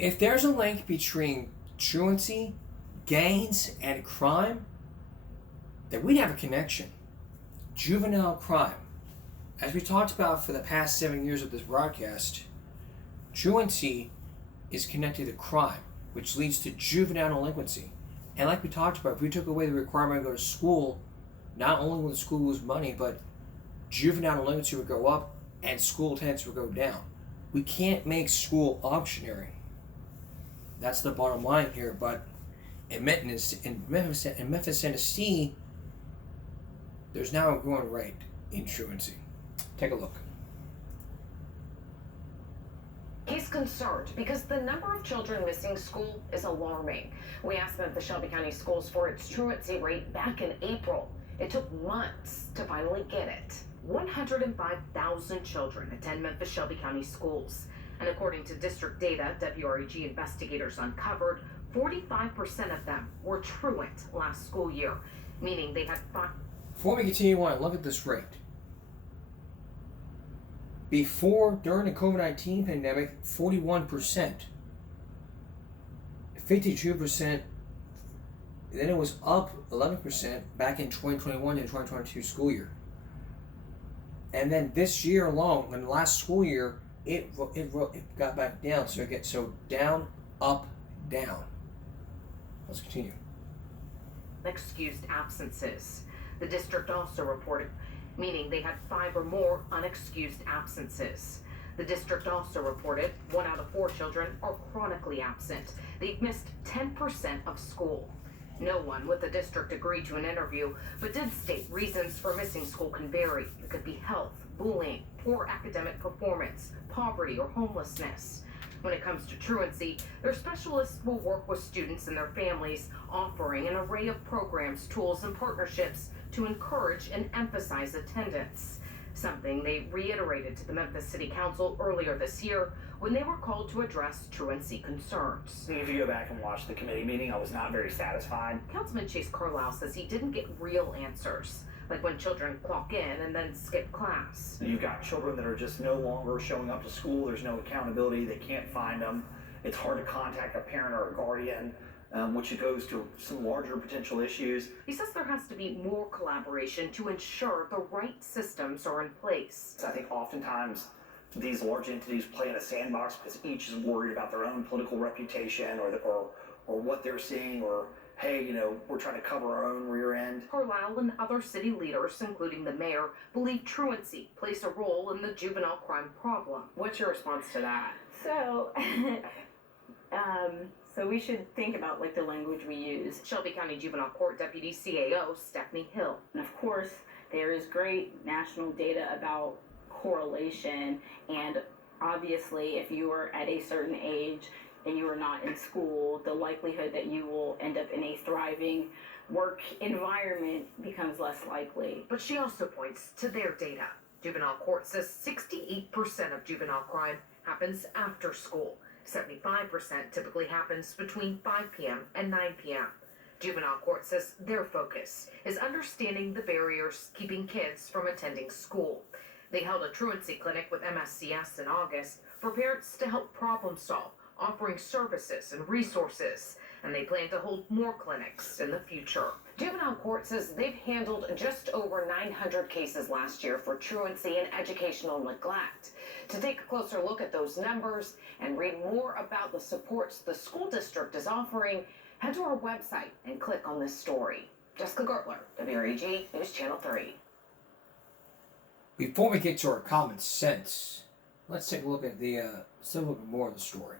If there's a link between truancy, gangs, and crime, then we'd have a connection. Juvenile crime. As we talked about for the past 7 years of this broadcast, truancy is connected to crime, which leads to juvenile delinquency. And like we talked about, if we took away the requirement to go to school, not only will the school lose money, but juvenile delinquency would go up and school attendance would go down. We can't make school optionary. That's the bottom line here. But in Memphis, Tennessee, there's now a growing rate in truancy. Take a look. He's concerned because the number of children missing school is alarming. We asked Memphis Shelby County Schools for its truancy rate back in April. It took months to finally get it. 105,000 children attend Memphis Shelby County schools. And according to district data WREG investigators uncovered, 45% of them were truant last school year, meaning they had five. Before we continue on, look at this rate. During the COVID-19 pandemic, 41%, 52%, then it was up 11% back in 2021 and 2022 school year. And then this year alone, in the last school year, it got back down. So down, up, down. Let's continue. Excused absences. The district also reported, meaning they had 5 or more unexcused absences. The district also reported 1 out of 4 children are chronically absent. They've missed 10% of school. No one with the district agreed to an interview, but did state reasons for missing school can vary. It could be health, bullying, poor academic performance, poverty, or homelessness. When it comes to truancy, their specialists will work with students and their families, offering an array of programs, tools, and partnerships to encourage and emphasize attendance, something they reiterated to the Memphis City Council earlier this year when they were called to address truancy concerns. If you go back and watch the committee meeting, I was not very satisfied. Councilman Chase Carlisle says he didn't get real answers, like when children clock in and then skip class. You've got children that are just no longer showing up to school. There's no accountability. They can't find them. It's hard to contact a parent or a guardian, which goes to some larger potential issues. He says there has to be more collaboration to ensure the right systems are in place. I think oftentimes these large entities play in a sandbox because each is worried about their own political reputation or what they're seeing, or hey, we're trying to cover our own rear end. Carlisle and other city leaders, including the mayor, believe truancy plays a role in the juvenile crime problem. What's your response to that? So, so we should think about the language we use. Shelby County Juvenile Court Deputy CAO Stephanie Hill. And of course, there is great national data about correlation, and obviously if you are at a certain age and you are not in school, the likelihood that you will end up in a thriving work environment becomes less likely. But she also points to their data. Juvenile court says 68% of juvenile crime happens after school. 75% typically happens between 5 p.m. and 9 p.m. Juvenile court says their focus is understanding the barriers keeping kids from attending school. They held a truancy clinic with MSCS in August for parents to help problem solve, offering services and resources, and they plan to hold more clinics in the future. Juvenile court says they've handled just over 900 cases last year for truancy and educational neglect. To take a closer look at those numbers and read more about the supports the school district is offering, head to our website and click on this story. Jessica Gertler, WREG News Channel 3. Before we get to our common sense, let's take a look at more of the story.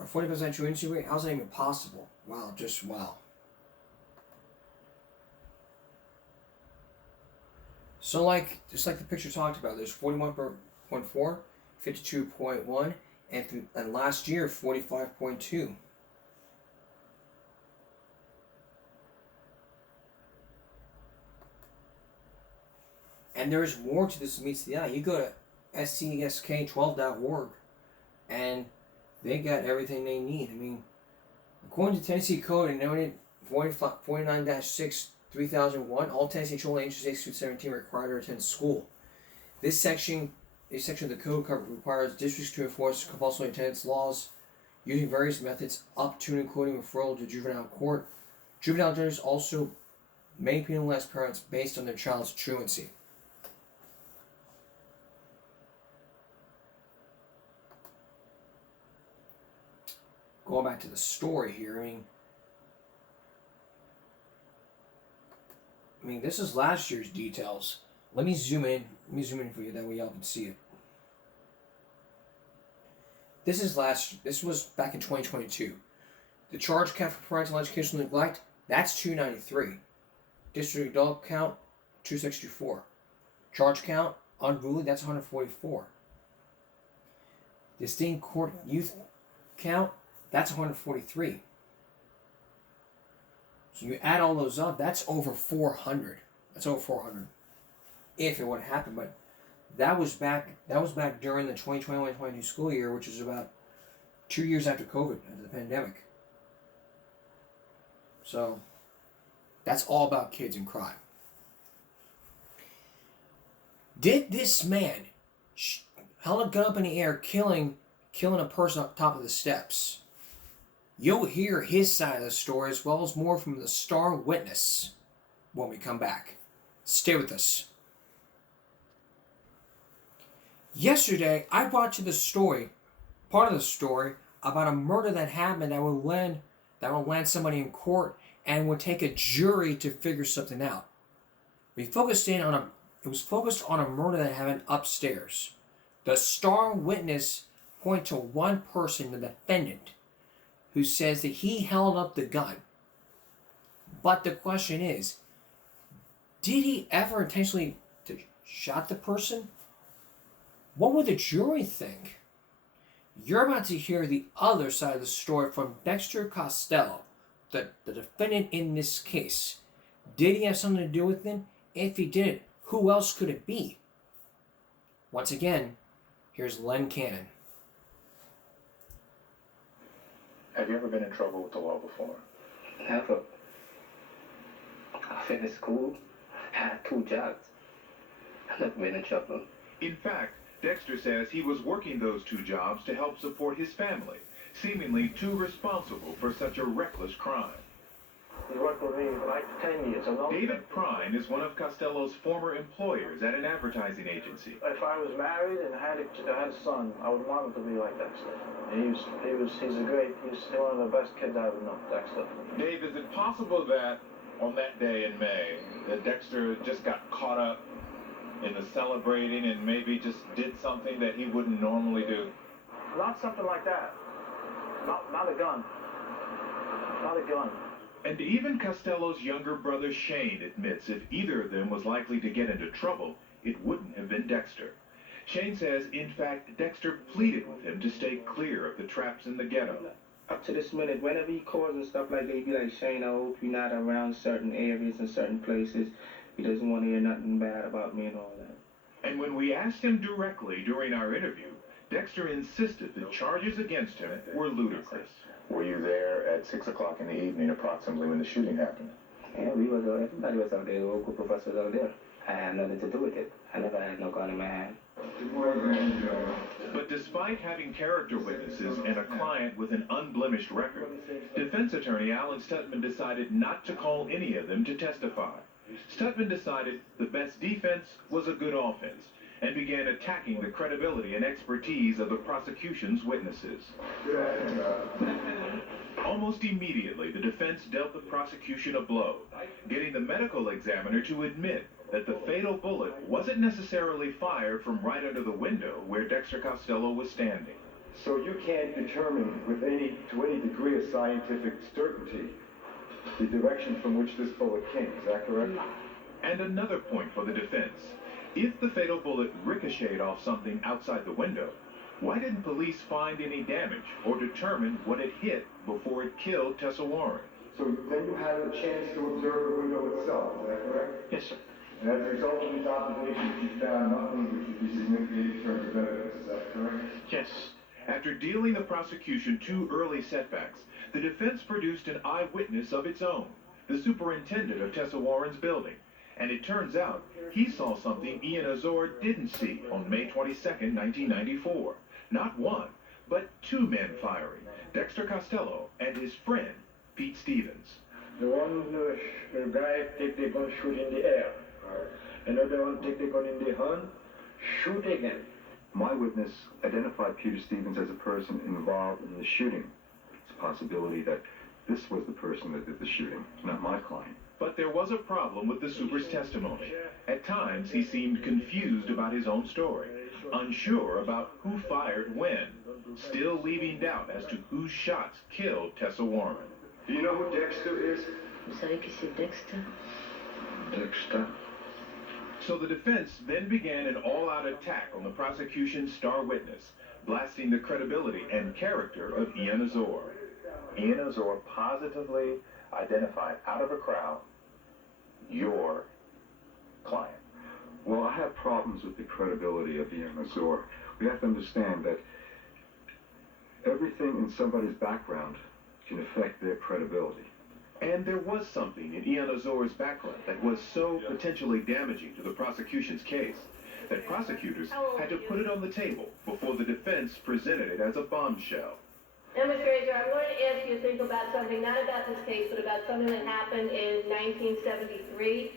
A 40% truancy rate? How's that even possible? Wow, just wow. So just like the picture talked about, there's 41.4, 52.1, and last year 45.2. And there's more to this than meets the eye. You go to scsk12.org and they got everything they need. I mean, according to Tennessee Code and noted 49-6 3001, all Tennessee children ages 6 through 17 are required to attend school. This section of the code requires districts to enforce compulsory attendance laws using various methods up to and including referral to juvenile court. Juvenile judges also may penalize parents based on their child's truancy. Going back to the story here, I mean, this is last year's details. Let me zoom in for you, that way y'all can see it. This was back in 2022. The charge count for parental educational neglect, that's 293. District adult count, 264. Charge count, unruly, that's 144. Distinct court youth count, that's 143. So you add all those up, that's over 400. That's over 400. If it would happen, but that was back during the 2021-22 school year, which is about 2 years after COVID, after the pandemic. So that's all about kids and crime. Did this man held a gun up in the air, killing a person up top of the steps? You'll hear his side of the story as well as more from the star witness when we come back. Stay with us. Yesterday, I brought you the story, part of the story, about a murder that happened that would land somebody in court and would take a jury to figure something out. It was focused on a murder that happened upstairs. The star witness pointed to one person, the defendant, who says that he held up the gun. But the question is, did he ever intentionally shot the person? What would the jury think? You're about to hear the other side of the story from Dexter Costello, the defendant in this case. Did he have something to do with it? If he didn't, who else could it be? Once again, here's Len Cannon. Have you ever been in trouble with the law before? Never. I finished school, had 2 jobs. I've never been in trouble. In fact, Dexter says he was working those 2 jobs to help support his family, seemingly too responsible for such a reckless crime. He worked with me for like 10 years. David Prine is one of Costello's former employers at an advertising agency. If I was married and had a son, I would want him to be like Dexter. He's one of the best kids I ever known, Dexter. Dave, is it possible that on that day in May, that Dexter just got caught up in the celebrating and maybe just did something that he wouldn't normally do? Not something like that. Not a gun. Not a gun. And even Costello's younger brother Shane admits if either of them was likely to get into trouble, it wouldn't have been Dexter. Shane says, in fact, Dexter pleaded with him to stay clear of the traps in the ghetto. Up to this minute, whenever he calls and stuff like that, he'd be like, Shane, I hope you're not around certain areas and certain places. He doesn't want to hear nothing bad about me and all that. And when we asked him directly during our interview, Dexter insisted the charges against him were ludicrous. Were you there at 6 o'clock in the evening, approximately, when the shooting happened? Yeah, everybody was out there. The whole group of us was out there. I had nothing to do with it. I never had no gun in my hand. But despite having character witnesses and a client with an unblemished record, defense attorney Alan Stutman decided not to call any of them to testify. Stutman decided the best defense was a good offense and began attacking the credibility and expertise of the prosecution's witnesses. Almost immediately, the defense dealt the prosecution a blow, getting the medical examiner to admit that the fatal bullet wasn't necessarily fired from right under the window where Dexter Costello was standing. So you can't determine to any degree of scientific certainty the direction from which this bullet came, is that correct? And another point for the defense. If the fatal bullet ricocheted off something outside the window, why didn't police find any damage or determine what it hit before it killed Tessa Warren? So then you had a chance to observe the window itself, is that correct? Yes, sir. And as a result of these observations, you found nothing which would be significant in terms of evidence, is that correct? Yes. After dealing the prosecution 2 early setbacks, the defense produced an eyewitness of its own, the superintendent of Tessa Warren's building. And it turns out he saw something Ian Azor didn't see on May 22nd, 1994. Not one, but two men firing, Dexter Costello and his friend, Pete Stevens. The one the guy take the gun, shoot in the air. Another one take the gun in the hand, shoot again. My witness identified Peter Stevens as a person involved in the shooting. It's a possibility that this was the person that did the shooting, not my client. But there was a problem with the super's testimony. At times, he seemed confused about his own story, unsure about who fired when, still leaving doubt as to whose shots killed Tessa Warren. Do you know who Dexter is? Vous savez qui c'est Dexter? Dexter. So the defense then began an all-out attack on the prosecution's star witness, blasting the credibility and character of Ian Azor. Ian Azor positively identified out of a crowd your client. Well, I have problems with the credibility of Ian Azor. We have to understand that everything in somebody's background can affect their credibility. And there was something in Ian Azor's background that was so potentially damaging to the prosecution's case that prosecutors had to put it on the table before the defense presented it as a bombshell. Now, Mr. Azor, I'm going to ask you to think about something, not about this case, but about something that happened in 1973.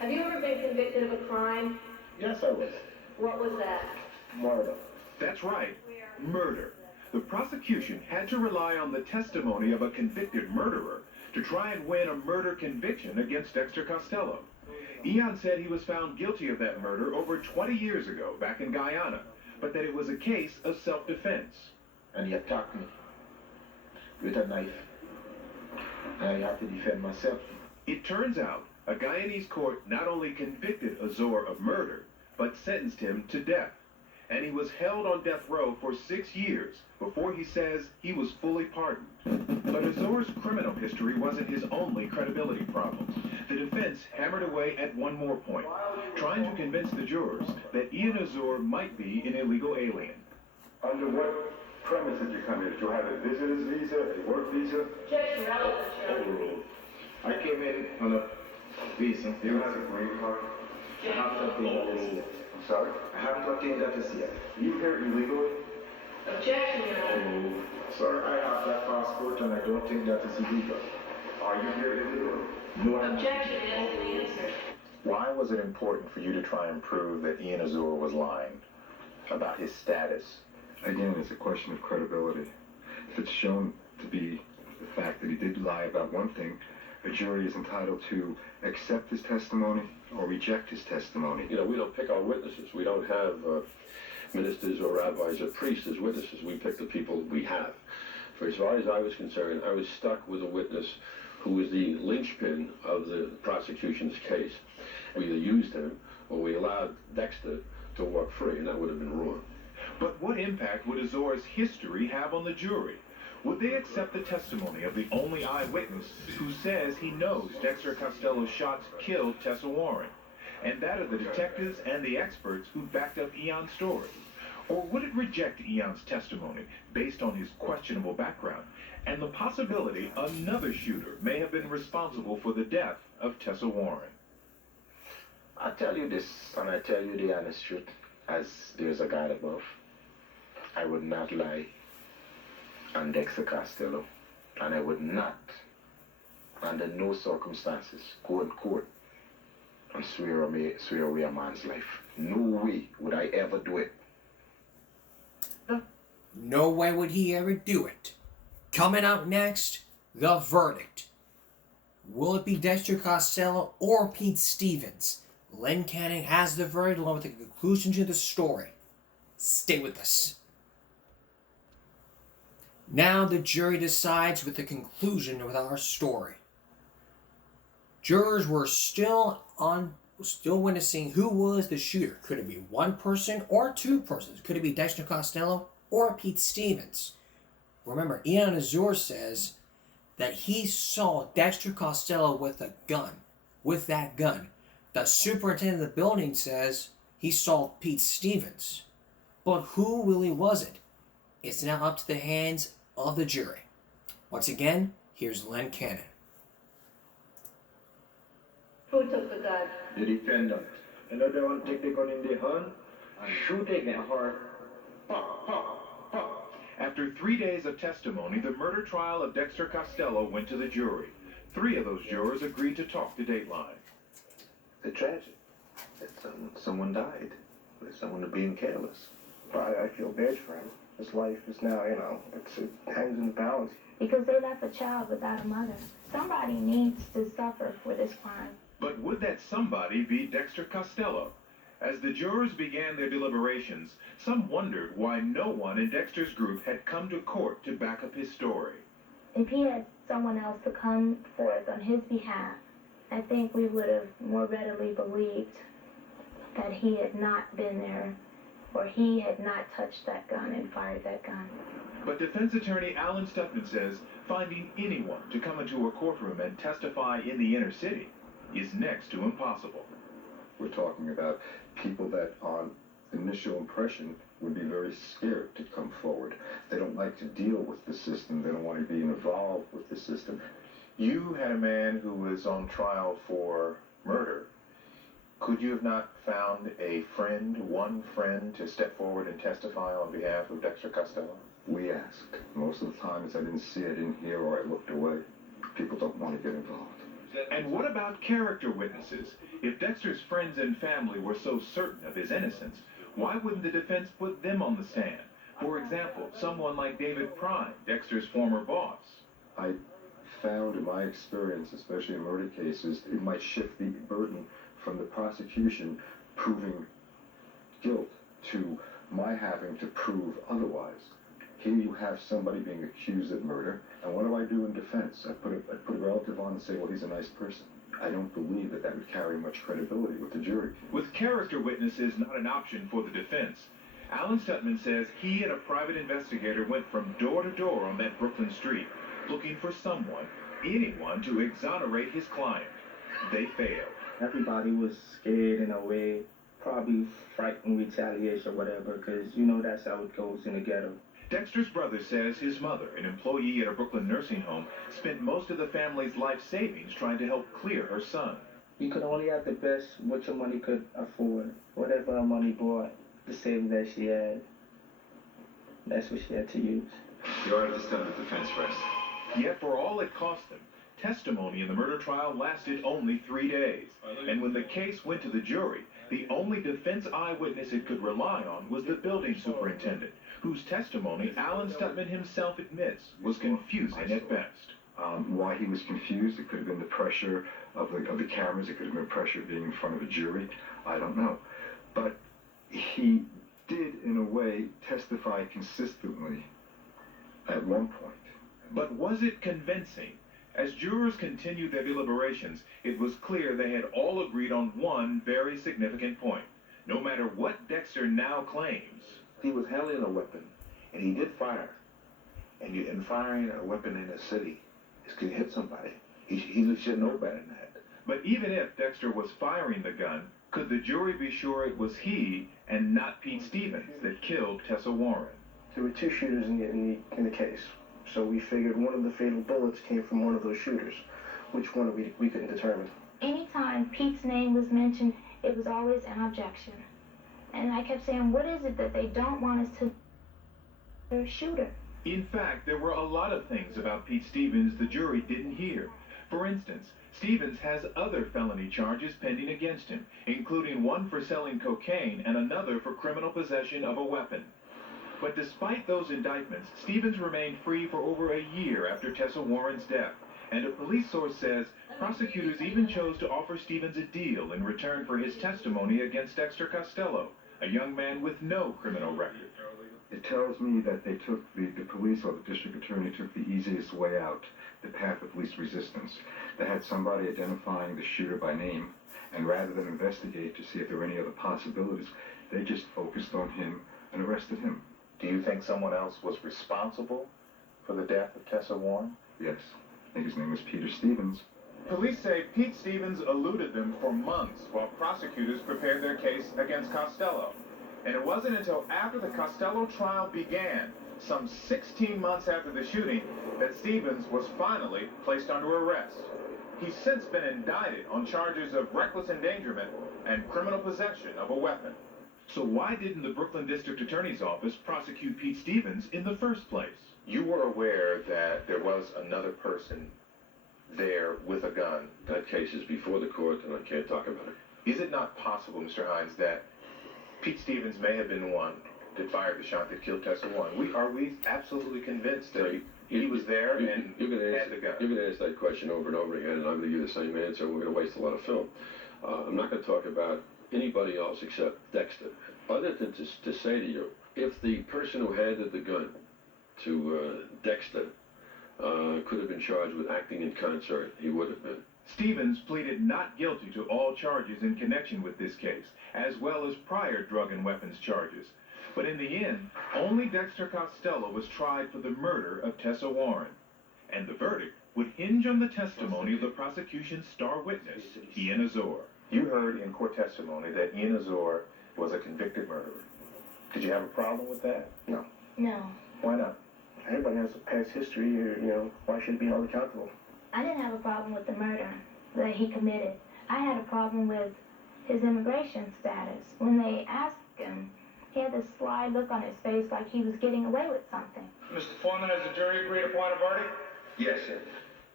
Have you ever been convicted of a crime? Yes, I was. What was that? Murder. That's right, murder. The prosecution had to rely on the testimony of a convicted murderer to try and win a murder conviction against Dexter Costello. Ian said he was found guilty of that murder over 20 years ago back in Guyana, but that it was a case of self-defense. And he attacked me with a knife. And I had to defend myself. It turns out a Guyanese court not only convicted Azor of murder, but sentenced him to death. And he was held on death row for 6 years before he says he was fully pardoned. But Azor's criminal history wasn't his only credibility problem. The defense hammered away at one more point, trying to convince the jurors that Ian Azor might be an illegal alien. Under what premise did you come here? Did you have a visitor's visa, a work visa? Objection, relevant, Chairman. I came in on a visa. You have a green card? I have to obtain that as yet. I'm sorry? I have to obtain that as yet. You here illegally? Objection, Your Honor. Sir, I have that passport and I don't think that is illegal. are you here illegally? No, I'm Objection, that is the answer. Why was it important for you to try and prove that Ian Azor was lying about his status? Again, it's a question of credibility. If it's shown to be the fact that he did lie about one thing, a jury is entitled to accept his testimony or reject his testimony. You know, we don't pick our witnesses. We don't have ministers or rabbis or priests as witnesses. We pick the people we have. For as far as I was concerned, I was stuck with a witness who was the linchpin of the prosecution's case. We either used him or we allowed Dexter to walk free, and that would have been wrong. But what impact would Azor's history have on the jury? Would they accept the testimony of the only eyewitness who says he knows Dexter Costello's shots killed Tessa Warren, and that of the detectives and the experts who backed up Ian's story? Or would it reject Ian's testimony based on his questionable background and the possibility another shooter may have been responsible for the death of Tessa Warren? I tell you this, and I tell you the honest truth, as there's a God above. I would not lie on Dexter Costello, and I would not, under no circumstances, go in court and swear away a man's life. No way would I ever do it. No way would he ever do it. Coming up next, the verdict. Will it be Dexter Costello or Pete Stevens? Len Cannon has the verdict along with the conclusion to the story. Stay with us. Now the jury decides with the conclusion of our story. Jurors were still witnessing who was the shooter. Could it be one person or two persons? Could it be Dexter Costello or Pete Stevens? Remember, Ian Azor says that he saw Dexter Costello with a gun. With that gun. The superintendent of the building says he saw Pete Stevens. But who really was it? It's now up to the hands of the jury. Once again, here's Len Cannon. Who took the gun? The defendant. Another one take the gun in the hand and shooting at her. After 3 days of testimony, the murder trial of Dexter Costello went to the jury. 3 of those jurors agreed to talk to Dateline. It's tragic that someone died. That someone being careless. I feel bad for him. His life is now, it hangs in the balance. Because they left a child without a mother. Somebody needs to suffer for this crime. But would that somebody be Dexter Costello? As the jurors began their deliberations, some wondered why no one in Dexter's group had come to court to back up his story. If he had someone else to come forth on his behalf, I think we would have more readily believed that he had not been there, or he had not touched that gun and fired that gun. But defense attorney Alan Stutman says finding anyone to come into a courtroom and testify in the inner city is next to impossible. We're talking about people that on initial impression would be very scared to come forward. They don't like to deal with the system. They don't want to be involved with the system. You had a man who was on trial for murder. Could you have not found a friend, one friend, to step forward and testify on behalf of Dexter Costello? We asked. Most of the times I didn't see, I didn't hear, or I looked away. People don't want to get involved. And what about character witnesses? If Dexter's friends and family were so certain of his innocence, why wouldn't the defense put them on the stand? For example, someone like David Prime, Dexter's former boss. I found in my experience, especially in murder cases, it might shift the burden from the prosecution proving guilt to my having to prove otherwise. Here you have somebody being accused of murder, and what do I do in defense? I put a relative on and say, well, he's a nice person. I don't believe that would carry much credibility with the jury. With character witnesses not an option for the defense, Alan Stutman says he and a private investigator went from door to door on that Brooklyn street, looking for someone, anyone, to exonerate his client. They failed. Everybody was scared in a way, probably frightened retaliation or whatever, because that's how it goes in the ghetto. Dexter's brother says his mother, an employee at a Brooklyn nursing home, spent most of the family's life savings trying to help clear her son. You could only have the best what your money could afford. Whatever her money bought, the savings that she had, that's what she had to use. You ought to start the defense first. Yet for all it cost them, testimony in the murder trial lasted only 3 days. And when the case went to the jury, the only defense eyewitness it could rely on was the building superintendent, whose testimony Alan Stutman himself admits was confusing at best. Why he was confused, it could have been the pressure of the cameras, it could have been pressure being in front of a jury, I don't know. But he did, in a way, testify consistently at one point. But was it convincing? As jurors continued their deliberations, it was clear they had all agreed on one very significant point. No matter what Dexter now claims, He was handling a weapon, and he did fire. And firing a weapon in a city is going to hit somebody. He should know better than that. but even if Dexter was firing the gun, could the jury be sure it was he and not Pete Stevens that killed Tessa Warren? There were two shooters in the case, so we figured one of the fatal bullets came from one of those shooters. Which one we couldn't determine. Anytime Pete's name was mentioned, it was always an objection. And I kept saying, what is it that they don't want us to shoot her? In fact, there were a lot of things about Pete Stevens the jury didn't hear. For instance, Stevens has other felony charges pending against him, including one for selling cocaine and another for criminal possession of a weapon. But despite those indictments, Stevens remained free for over a year after Tessa Warren's death. And a police source says prosecutors even chose to offer Stevens a deal in return for his testimony against Dexter Costello, a young man with no criminal record. It tells me that they took, the police or the district attorney took the easiest way out, the path of least resistance. They had somebody identifying the shooter by name, and rather than investigate to see if there were any other possibilities, they just focused on him and arrested him. Do you think someone else was responsible for the death of Tessa Warren? Yes. I think his name was Peter Stevens. Police say Pete Stevens eluded them for months while prosecutors prepared their case against Costello. And it wasn't until after the Costello trial began, some 16 months after the shooting, that Stevens was finally placed under arrest. He's since been indicted on charges of reckless endangerment and criminal possession of a weapon. So why didn't the Brooklyn District Attorney's Office prosecute Pete Stevens in the first place? You were aware that there was another person there with a gun. That case is before the court, and I can't talk about it. Is it not possible, Mr. Hines, that Pete Stevens may have been the one that fired the shot that killed Tessa Warren? Are we absolutely convinced that he was there and had the gun? You're going to ask that question over and over again, and I'm going to give you the same answer. We're going to waste a lot of film. I'm not going to talk about anybody else except Dexter. Other than to say to you, if the person who handed the gun to Dexter could have been charged with acting in concert, he would have been. Stevens pleaded not guilty to all charges in connection with this case, as well as prior drug and weapons charges. But in the end, only Dexter Costello was tried for the murder of Tessa Warren. And the verdict would hinge on the testimony of the prosecution's star witness, Ian Azor. You heard in court testimony that Ian Azor was a convicted murderer. Did you have a problem with that? No. No. Why not? Everybody has a past history, or, why should he be held accountable? I didn't have a problem with the murder that he committed. I had a problem with his immigration status. When they asked him, he had this sly look on his face like he was getting away with something. Mr. Foreman, has the jury agreed upon a verdict? Yes, sir.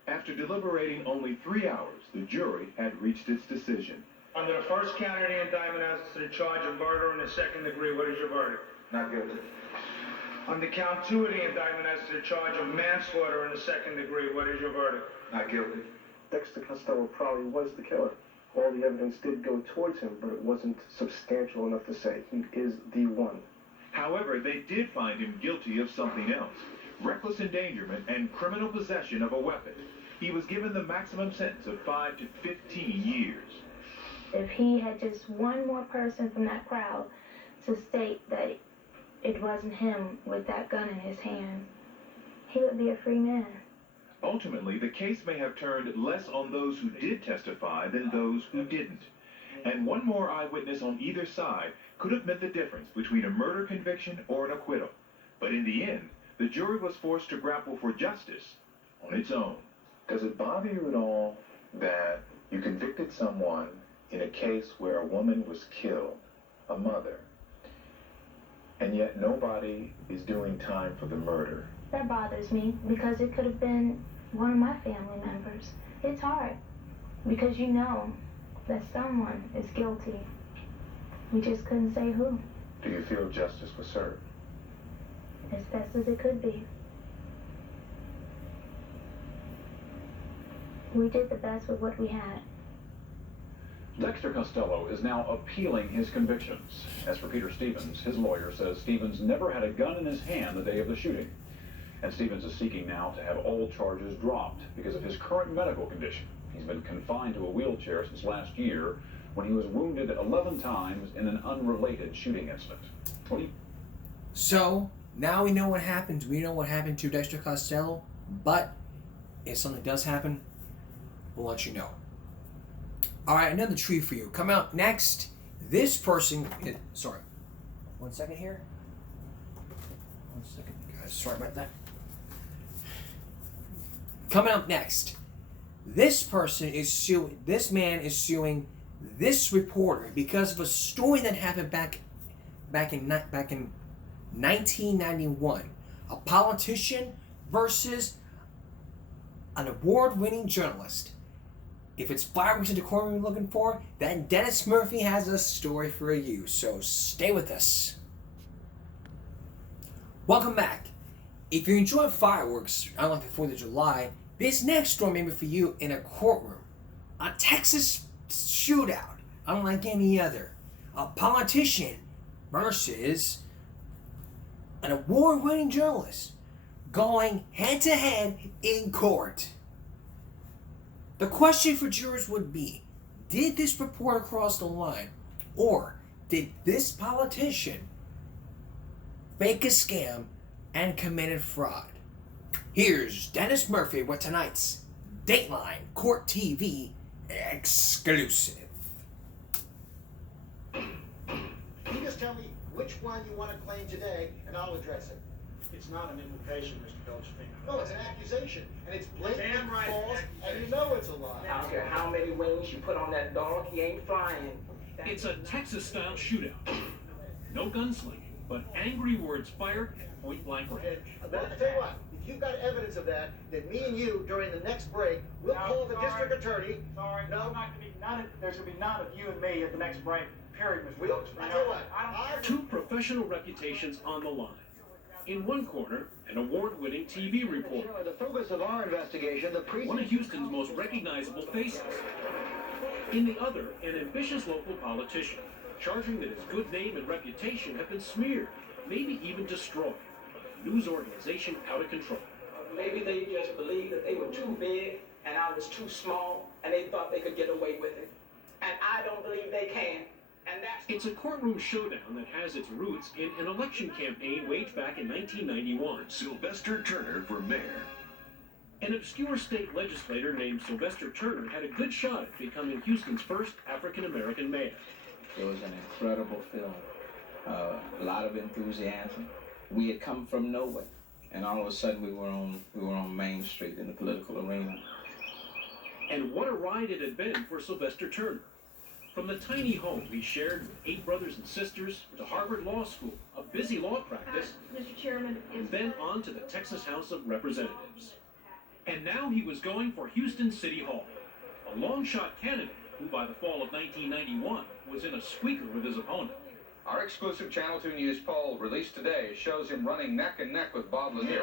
After deliberating only 3 hours, the jury had reached its decision. Under the first count of the indictment as to the charge of murder in the second degree, what is your verdict? Not guilty. Under count 2 of the indictment as to the charge of manslaughter in the second degree, what is your verdict? Not guilty. Dexter Costello probably was the killer. All the evidence did go towards him, but it wasn't substantial enough to say he is the one. However, they did find him guilty of something else: reckless endangerment and criminal possession of a weapon. He was given the maximum sentence of 5 to 15 years. If he had just one more person from that crowd to state that it wasn't him with that gun in his hand, he would be a free man. Ultimately, the case may have turned less on those who did testify than those who didn't. And one more eyewitness on either side could have meant the difference between a murder conviction or an acquittal. But in the end, the jury was forced to grapple for justice on its own. Does it bother you at all that you convicted someone in a case where a woman was killed, a mother, and yet nobody is doing time for the murder? That bothers me because it could have been one of my family members. It's hard because you know that someone is guilty. We just couldn't say who. Do you feel justice was served? As best as it could be. We did the best with what we had. Dexter Costello is now appealing his convictions. As for Peter Stevens, his lawyer says Stevens never had a gun in his hand the day of the shooting. And Stevens is seeking now to have all charges dropped because of his current medical condition. He's been confined to a wheelchair since last year when he was wounded 11 times in an unrelated shooting incident. So, now we know what happened. We know what happened to Dexter Costello, but if something does happen, we'll let you know. Alright, another treat for you. Come out next. This person... Sorry. 1 second here. 1 second, guys. Sorry about that. Coming up next. This person is suing... This man is suing this reporter because of a story that happened back in 1991. A politician versus an award-winning journalist. If it's fireworks in the corner you're looking for, then Dennis Murphy has a story for you, so stay with us. Welcome back. If you enjoy fireworks, unlike the 4th of July, this next story may be for you in a courtroom. A Texas shootout, unlike any other. A politician versus an award-winning journalist going head-to-head in court. The question for jurors would be, did this reporter cross the line? Or did this politician fake a scam and committed fraud? Here's Dennis Murphy with tonight's Dateline Court TV exclusive. You just tell me which one you want to claim today, and I'll address it. It's not an implication, Mr. Dolcefino. No, it's an accusation, and it's blatantly Damn right, false, and you know it's a lie. I don't care how many wings you put on that dog, he ain't flying. It's a Texas-style shootout. No gunslinging, but angry words fired at point-blank range. But I'll tell you what, if you've got evidence of that, then me and you, during the next break, we'll call the district attorney. Sorry, No. I'm not gonna be there's gonna be none of you and me at the next break, period, Mr. We'll, Dolcefino. I tell you what, I don't Two professional reputations on the line. In one corner, an award-winning TV reporter. The focus of our investigation, the One of Houston's most recognizable faces. In the other, an ambitious local politician, charging that his good name and reputation have been smeared, maybe even destroyed. A news organization out of control. Maybe they just believed that they were too big and I was too small and they thought they could get away with it. And I don't believe they can. And that's... It's a courtroom showdown that has its roots in an election campaign waged back in 1991. Sylvester Turner for mayor. An obscure state legislator named Sylvester Turner had a good shot at becoming Houston's first African-American mayor. It was an incredible film. A lot of enthusiasm. We had come from nowhere, and all of a sudden we were on Main Street in the political arena. And what a ride it had been for Sylvester Turner. From the tiny home he shared with 8 brothers and sisters, to Harvard Law School, a busy law practice, Mr. Chairman, and then on to the Texas House of Representatives. And now he was going for Houston City Hall, a long-shot candidate who by the fall of 1991 was in a squeaker with his opponent. Our exclusive Channel 2 News poll released today shows him running neck and neck with Bob Lanier.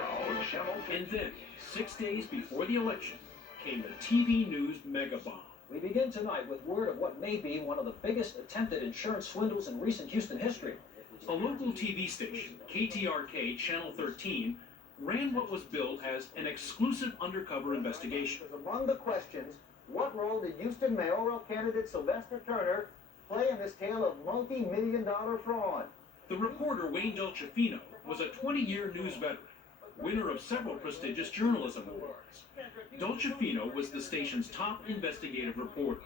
And then, 6 days before the election, came the TV news megabomb. We begin tonight with word of what may be one of the biggest attempted insurance swindles in recent Houston history. A local TV station, KTRK Channel 13, ran what was billed as an exclusive undercover investigation. Among the questions, what role did Houston mayoral candidate Sylvester Turner play in this tale of multi-million-dollar fraud? The reporter, Wayne Dolcefino, was a 20-year news veteran, winner of several prestigious journalism awards. Dolcefino was the station's top investigative reporter,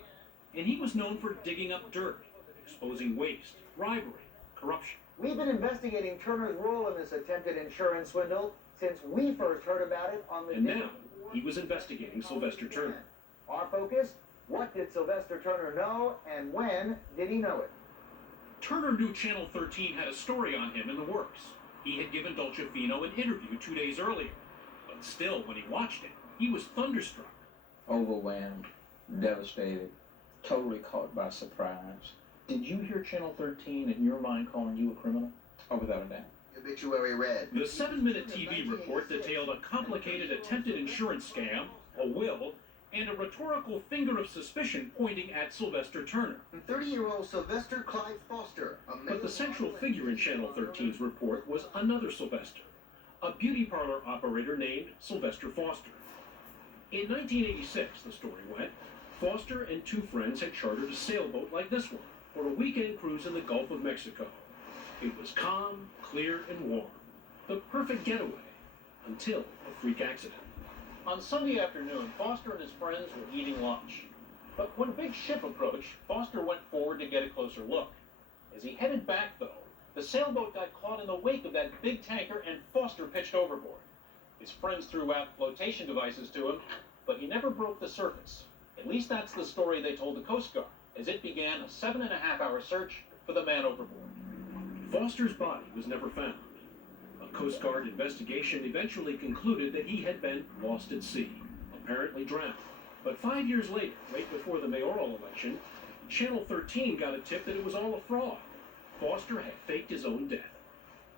and he was known for digging up dirt, exposing waste, bribery, corruption. We've been investigating Turner's role in this attempted insurance swindle since we first heard about it on the... And now, he was investigating Sylvester Turner. Our focus? What did Sylvester Turner know, and when did he know it? Turner knew Channel 13 had a story on him in the works. He had given Dolcefino an interview 2 days earlier. But still, when he watched it, he was thunderstruck. Overwhelmed, devastated, totally caught by surprise. Did you hear Channel 13 in your mind calling you a criminal? Oh, without a doubt. Obituary read. The 7-minute TV report detailed a complicated attempted insurance scam, a will, and a rhetorical finger of suspicion pointing at Sylvester Turner. 30-year-old Sylvester Clyde Foster. But the central figure in Channel 13's report was another Sylvester, a beauty parlor operator named Sylvester Foster. In 1986, the story went, Foster and 2 friends had chartered a sailboat like this one for a weekend cruise in the Gulf of Mexico. It was calm, clear, and warm. The perfect getaway, until a freak accident. On Sunday afternoon, Foster and his friends were eating lunch. But when a big ship approached, Foster went forward to get a closer look. As he headed back, though, the sailboat got caught in the wake of that big tanker and Foster pitched overboard. His friends threw out flotation devices to him, but he never broke the surface. At least that's the story they told the Coast Guard, as it began a 7.5-hour search for the man overboard. Foster's body was never found. A Coast Guard investigation eventually concluded that he had been lost at sea, apparently drowned. But 5 years later, right before the mayoral election, Channel 13 got a tip that it was all a fraud. Foster had faked his own death.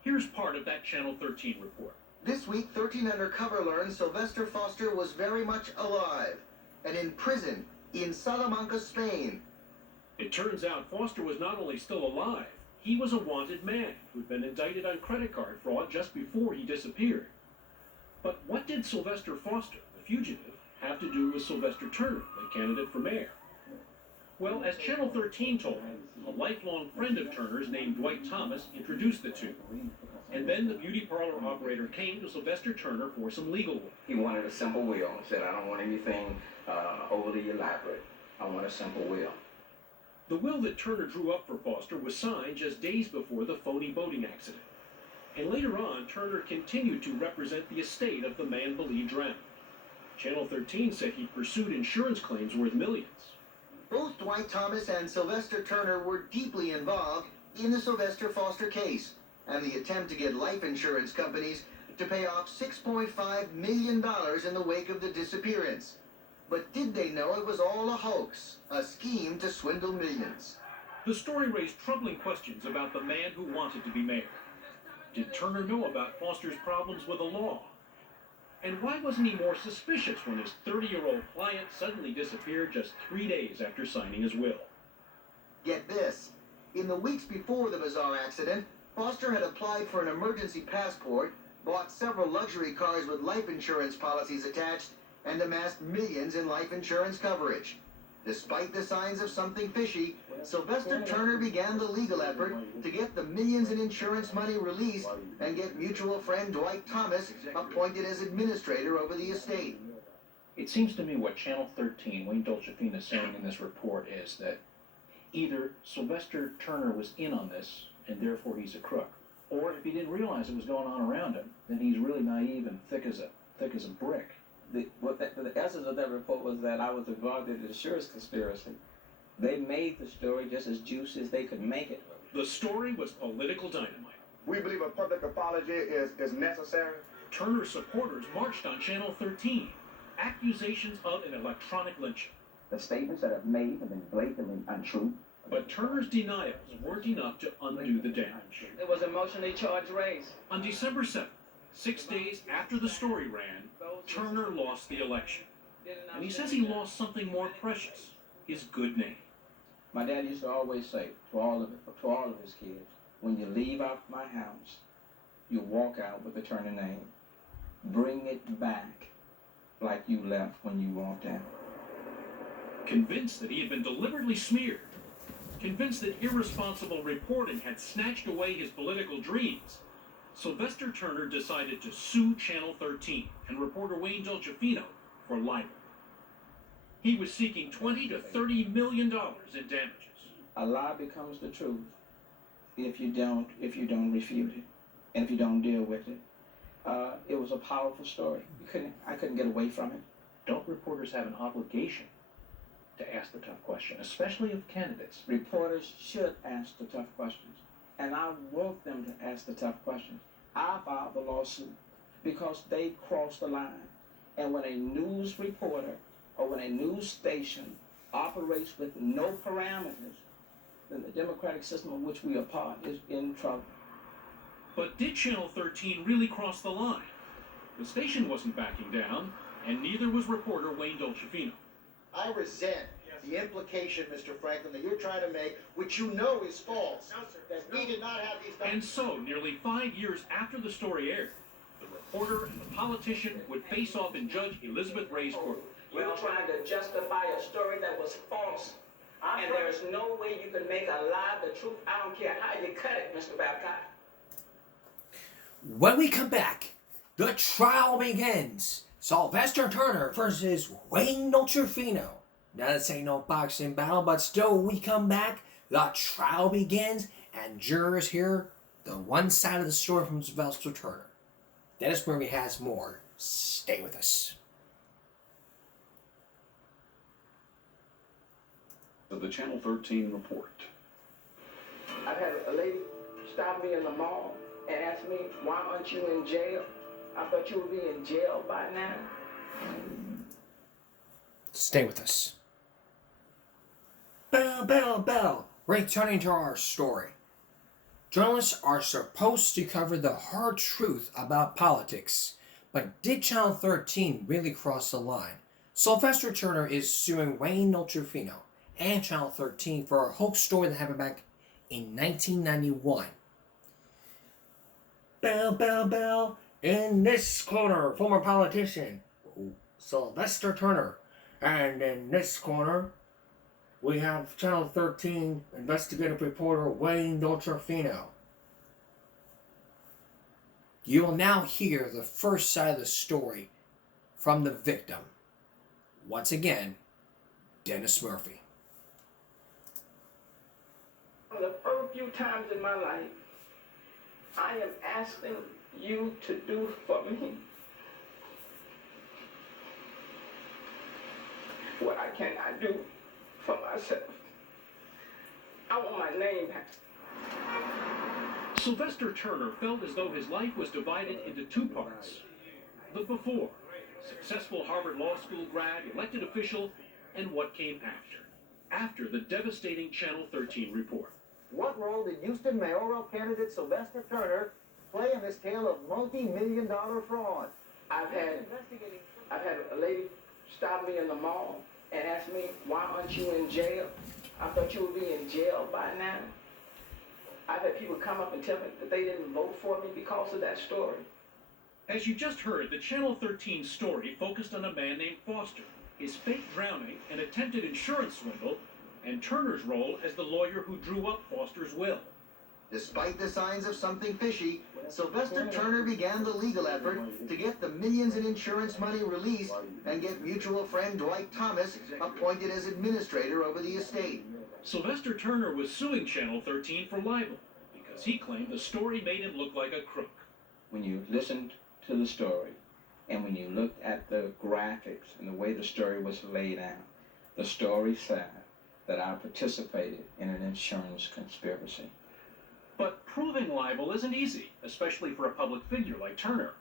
Here's part of that Channel 13 report. This week, 13 Undercover learned Sylvester Foster was very much alive and in prison in Salamanca, Spain. It turns out Foster was not only still alive, he was a wanted man who'd been indicted on credit card fraud just before he disappeared. But what did Sylvester Foster, the fugitive, have to do with Sylvester Turner, the candidate for mayor? Well, as Channel 13 told him, a lifelong friend of Turner's named Dwight Thomas introduced the two. And then the beauty parlor operator came to Sylvester Turner for some legal work. He wanted a simple will. He said, I don't want anything overly elaborate. I want a simple will. The will that Turner drew up for Foster was signed just days before the phony boating accident. And later on, Turner continued to represent the estate of the man believed drowned. Channel 13 said he pursued insurance claims worth millions. Both Dwight Thomas and Sylvester Turner were deeply involved in the Sylvester Foster case and the attempt to get life insurance companies to pay off $6.5 million in the wake of the disappearance. But did they know it was all a hoax, a scheme to swindle millions? The story raised troubling questions about the man who wanted to be mayor. Did Turner know about Foster's problems with the law? And why wasn't he more suspicious when his 30-year-old client suddenly disappeared just 3 days after signing his will? Get this. In the weeks before the bizarre accident, Foster had applied for an emergency passport, bought several luxury cars with life insurance policies attached, and amassed millions in life insurance coverage. Despite the signs of something fishy, Sylvester Turner began the legal effort to get the millions in insurance money released and get mutual friend Dwight Thomas appointed as administrator over the estate. It seems to me what Channel 13, Wayne Dolcefina, is saying in this report is that either Sylvester Turner was in on this and therefore he's a crook, or if he didn't realize it was going on around him, then he's really naive and thick as a brick. The essence of that report was that I was involved in the insurance conspiracy. They made the story just as juicy as they could make it. The story was political dynamite. We believe a public apology is necessary. Turner's supporters marched on Channel 13. Accusations of an electronic lynching. The statements that I've made have been blatantly untrue. But Turner's denials weren't enough to undo the damage. It was emotionally charged race. On December 7th, 6 days after the story ran, Turner lost the election. And he says he lost something more precious, his good name. My dad used to always say to all of his kids, when you leave out my house, you walk out with the Turner name. Bring it back like you left when you walked out. Convinced that he had been deliberately smeared, convinced that irresponsible reporting had snatched away his political dreams, Sylvester Turner decided to sue Channel 13 and reporter Wayne Dolcefino for libel. He was seeking $20 to $30 million in damages. A lie becomes the truth if you don't refute it, and if you don't deal with it. It was a powerful story. I couldn't get away from it. Don't reporters have an obligation to ask the tough question, especially of candidates? Reporters should ask the tough questions, and I want them to ask the tough questions. I filed the lawsuit because they crossed the line. And when a news reporter or when a news station operates with no parameters, then the democratic system of which we are part is in trouble. But did Channel 13 really cross the line? The station wasn't backing down, and neither was reporter Wayne Dolcefino. I resent the implication, Mr. Franklin, that you're trying to make, which you know is false, that we did not have these documents. And so, nearly 5 years after the story aired, the reporter and the politician would face off in Judge Elizabeth Ray's court. You're trying to justify a story that was false. And there's no way you can make a lie the truth. I don't care how you cut it, Mr. Babcock. When we come back, the trial begins. Sylvester Turner versus Wayne Dolcefino. Now, this ain't no boxing battle, but still, we come back, the trial begins, and jurors hear the one side of the story from Sylvester Turner. Dennis Murphy has more. Stay with us. The Channel 13 report. I've had a lady stop me in the mall and ask me, why aren't you in jail? I thought you would be in jail by now. Stay with us. Bell, bell, bell. Returning to our story. Journalists are supposed to cover the hard truth about politics. But did Channel 13 really cross the line? Sylvester Turner is suing Wayne Dolcefino and Channel 13 for a hoax story that happened back in 1991. Bell, bell, bell. In this corner, former politician Sylvester Turner. And in this corner, we have Channel 13 investigative reporter Wayne Dolcefino. You will now hear the first side of the story from the victim. Once again, Dennis Murphy. For the first few times in my life, I am asking you to do for me what I cannot do for myself. I want my name back. Sylvester Turner felt as though his life was divided into two parts. The before, successful Harvard Law School grad, elected official, and what came after the devastating Channel 13 report. What role did Houston mayoral candidate Sylvester Turner play in this tale of multi-million-dollar fraud? I've had a lady stop me in the mall and ask me, why aren't you in jail? I thought you would be in jail by now. I've had people come up and tell me that they didn't vote for me because of that story. As you just heard, the Channel 13 story focused on a man named Foster, his fake drowning, an attempted insurance swindle, and Turner's role as the lawyer who drew up Foster's will. Despite the signs of something fishy, Sylvester Turner began the legal effort to get the millions in insurance money released and get mutual friend Dwight Thomas appointed as administrator over the estate. Sylvester Turner was suing Channel 13 for libel because he claimed the story made him look like a crook. When you listened to the story and when you looked at the graphics and the way the story was laid out, the story said that I participated in an insurance conspiracy. But proving libel isn't easy, especially for a public figure like Turner.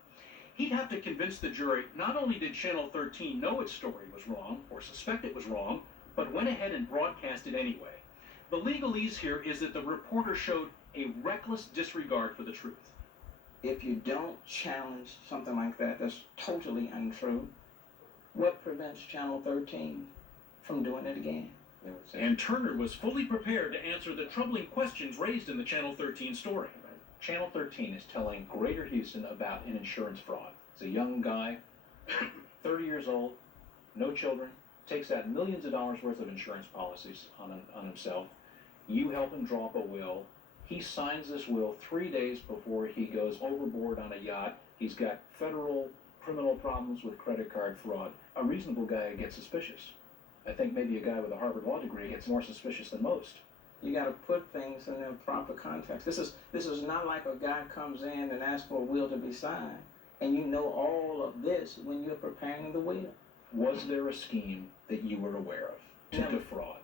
He'd have to convince the jury not only did Channel 13 know its story was wrong or suspect it was wrong, but went ahead and broadcast it anyway. The legalese here is that the reporter showed a reckless disregard for the truth. If you don't challenge something like that that's totally untrue, what prevents Channel 13 from doing it again? And Turner was fully prepared to answer the troubling questions raised in the Channel 13 story. Channel 13 is telling Greater Houston about an insurance fraud. It's a young guy, 30 years old, no children, takes out millions of dollars worth of insurance policies on himself. You help him draw up a will. He signs this will 3 days before he goes overboard on a yacht. He's got federal criminal problems with credit card fraud. A reasonable guy gets suspicious. I think maybe a guy with a Harvard Law degree gets more suspicious than most. You got to put things in their proper context. This is not like a guy comes in and asks for a will to be signed, and you know all of this when you're preparing the will. Was there a scheme that you were aware of to Never. defraud?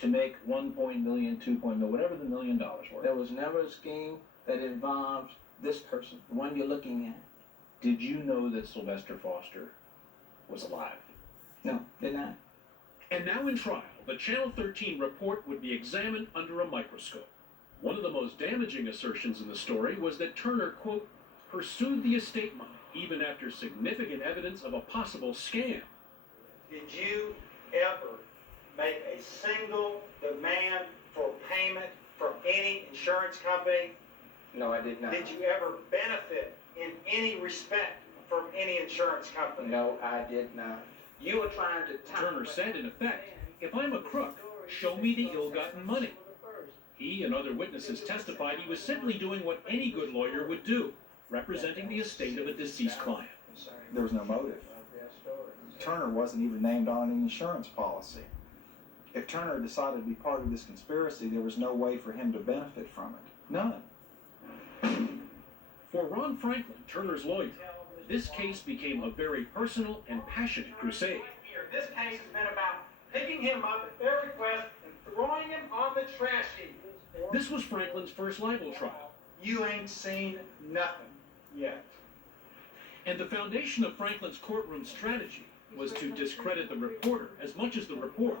To make 1 million, 2 million, whatever the $1 million were? There was never a scheme that involved this person, the one you're looking at. Did you know that Sylvester Foster was alive? No, did not. And now in trial, the Channel 13 report would be examined under a microscope. One of the most damaging assertions in the story was that Turner, quote, pursued the estate money even after significant evidence of a possible scam. Did you ever make a single demand for payment from any insurance company? No, I did not. Did you ever benefit in any respect from any insurance company? No, I did not. You were trying to... Turner said, in effect, if I'm a crook, show me the ill-gotten money. He and other witnesses testified he was simply doing what any good lawyer would do, representing the estate of a deceased client. There was no motive. Turner wasn't even named on an insurance policy. If Turner decided to be part of this conspiracy, there was no way for him to benefit from it. None. For Ron Franklin, Turner's lawyer, this case became a very personal and passionate crusade. This case has been about picking him up at their request and throwing him on the trash heap. This was Franklin's first libel trial. You ain't seen nothing yet. And the foundation of Franklin's courtroom strategy was to discredit the reporter as much as the report.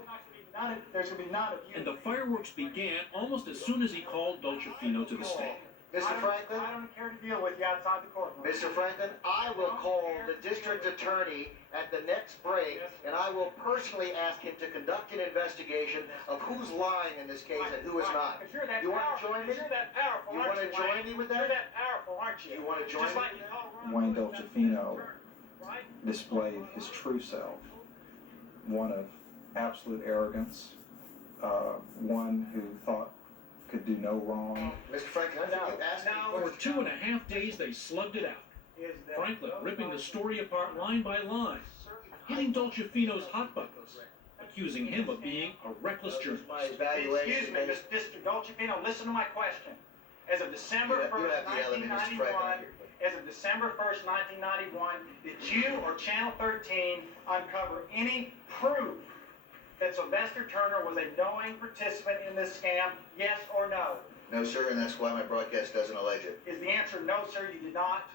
There's going to be not of you. And the fireworks began almost as soon as he called Dolcefino to the stand. Mr. Franklin? I don't care to deal with you outside the courtroom. Mr. Franklin, I will call the district attorney at the next break, and I will personally ask him to conduct an investigation of who's lying in this case and who is not. You want to join me? You're that powerful, You aren't want to join me with You're that? that powerful, aren't you? You want to join Just me? like you told Ron. Wayne Dolcefino displayed his true self, one of absolute arrogance, one who thought could do no wrong. Mr. Franklin, you asked me For 2.5 days, they slugged it out. Franklin ripping the story apart line by line, hitting Dolcefino's hot buttons, accusing him of being a reckless journalist. Excuse me, Mr. Dolcefino, listen to my question. As of December 1st, 1991, as of December 1st, 1991, did you or Channel 13 uncover any proof that Sylvester Turner was a knowing participant in this scam? Yes or no? No, sir, and that's why my broadcast doesn't allege it. Is the answer no, sir, you did not?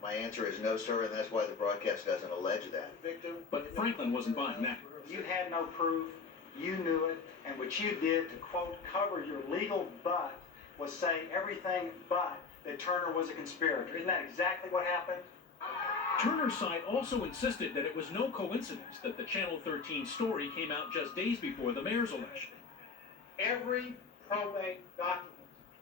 My answer is no, sir, and that's why the broadcast doesn't allege that. Victim? But Franklin wasn't buying that. You had no proof, you knew it, and what you did to, quote, cover your legal butt was say everything but that Turner was a conspirator. Isn't that exactly what happened? Turner's side also insisted that it was no coincidence that the Channel 13 story came out just days before the mayor's election. Every probate document.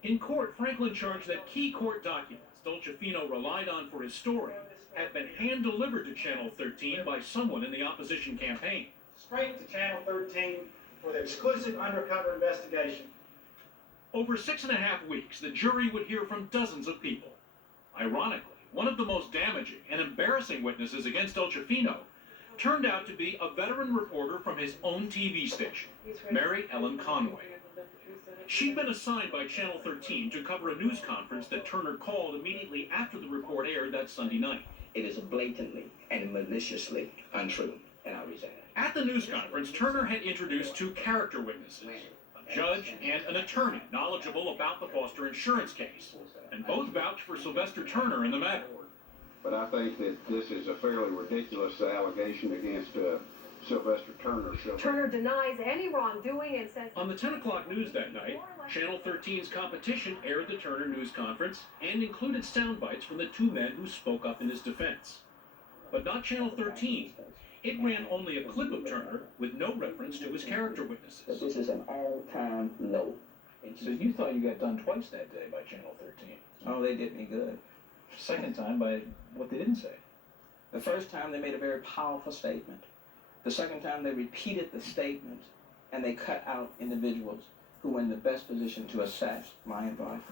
In court, Franklin charged that key court documents Dolcefino relied on for his story had been hand-delivered to Channel 13 by someone in the opposition campaign. Straight to Channel 13 for the exclusive undercover investigation. Over 6.5 weeks, the jury would hear from dozens of people. Ironically, one of the most damaging and embarrassing witnesses against Dolcefino turned out to be a veteran reporter from his own TV station, Mary Ellen Conway. She'd been assigned by Channel 13 to cover a news conference that Turner called immediately after the report aired that Sunday night. It is blatantly and maliciously untrue, and I resent it. At the news conference, Turner had introduced two character witnesses, a judge and an attorney knowledgeable about the Foster insurance case, and both vouched for Sylvester Turner in the matter. But I think that this is a fairly ridiculous allegation against Sylvester Turner. Turner denies any wrongdoing and says... On the 10 o'clock news that night, Channel 13's competition aired the Turner news conference and included sound bites from the two men who spoke up in his defense. But not Channel 13. It ran only a clip of Turner with no reference to his character witnesses. This is an all-time low. So you thought you got done twice that day by Channel 13? Oh, they did me good. Second time by what they didn't say. The first time they made a very powerful statement. The second time they repeated the statement and they cut out individuals who were in the best position to assess my involvement.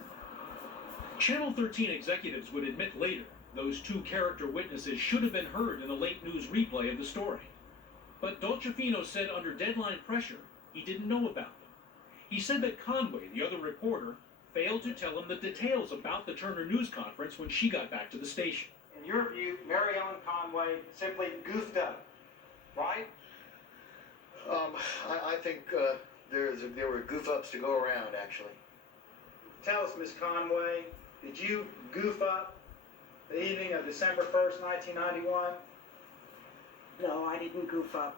Channel 13 executives would admit later those two character witnesses should have been heard in the late news replay of the story. But Dolcefino said under deadline pressure he didn't know about them. He said that Conway, the other reporter, failed to tell him the details about the Turner news conference when she got back to the station. In your view, Mary Ellen Conway simply goofed up, right? I think there were goof-ups to go around, actually. Tell us, Miss Conway, did you goof up the evening of December 1st, 1991? No, I didn't goof up.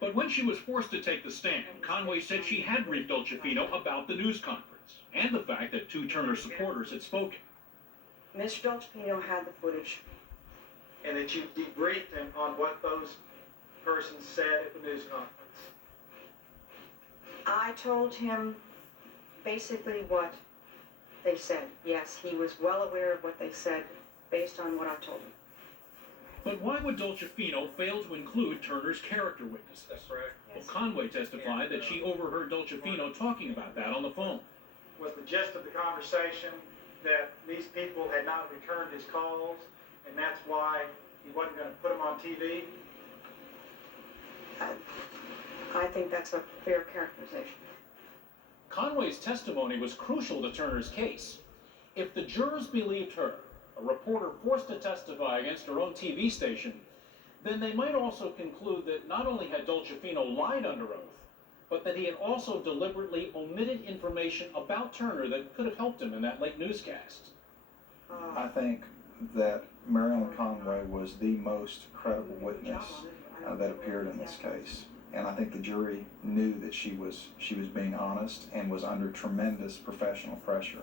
But when she was forced to take the stand, Conway said she had briefed Dolcefino about the news conference and the fact that two Turner supporters had spoken. Mr. Dolcefino had the footage. And that you debriefed him on what those persons said at the news conference? I told him basically what they said. Yes, he was well aware of what they said based on what I told him. But why would Dolcefino fail to include Turner's character witnesses? That's correct. Well, Conway testified that she overheard Dolcefino talking about that on the phone. Was the gist of the conversation that these people had not returned his calls, and that's why he wasn't going to put them on TV? I think that's a fair characterization. Conway's testimony was crucial to Turner's case. If the jurors believed her, a reporter forced to testify against her own TV station, then they might also conclude that not only had Dolcefino lied under oath, but that he had also deliberately omitted information about Turner that could have helped him in that late newscast. I think that Mary Ellen Conway was the most credible witness that appeared in this case. And I think the jury knew that she was being honest and was under tremendous professional pressure.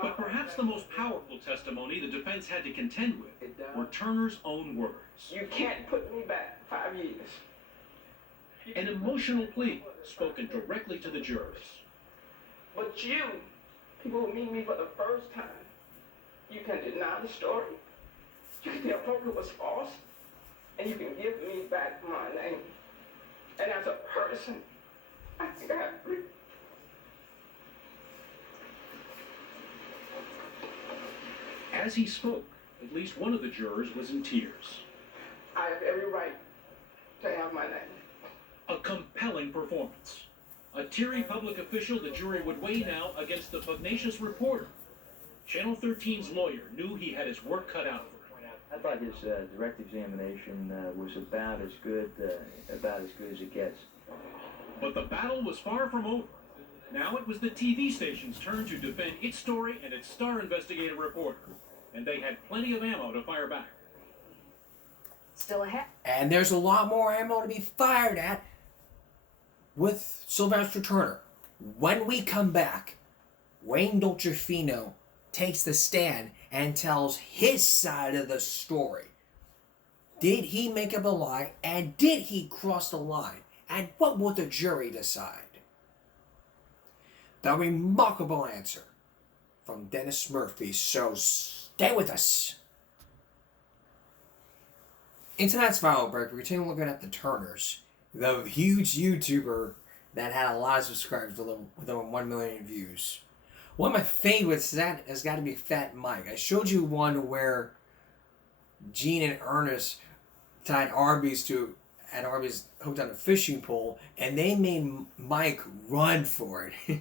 But perhaps the most powerful testimony the defense had to contend with were Turner's own words. You can't put me back 5 years. An emotional plea spoken directly to the jurors. But you, people who meet me for the first time, you can deny the story. You can tell it was false, and you can give me back my name. And as a person, I think I agree. As he spoke, at least one of the jurors was in tears. I have every right to have my name. A compelling performance. A teary public official the jury would weigh now against the pugnacious reporter. Channel 13's lawyer knew he had his work cut out for him. I thought his direct examination was about as good as it gets. But the battle was far from over. Now it was the TV station's turn to defend its story and its star investigative reporter. And they had plenty of ammo to fire back. Still ahead. And there's a lot more ammo to be fired at with Sylvester Turner. When we come back, Wayne Dolcefino takes the stand and tells his side of the story. Did he make up a lie? And did he cross the line? And what will the jury decide? The remarkable answer from Dennis Murphy. So stay with us. In tonight's Viral Break, we're continuing looking at the Turners, the huge YouTuber that had a lot of subscribers with over 1 million views. One of my favorites has got to be Fat Mike. I showed you one where Gene and Ernest tied Arby's hooked on a fishing pole, and they made Mike run for it.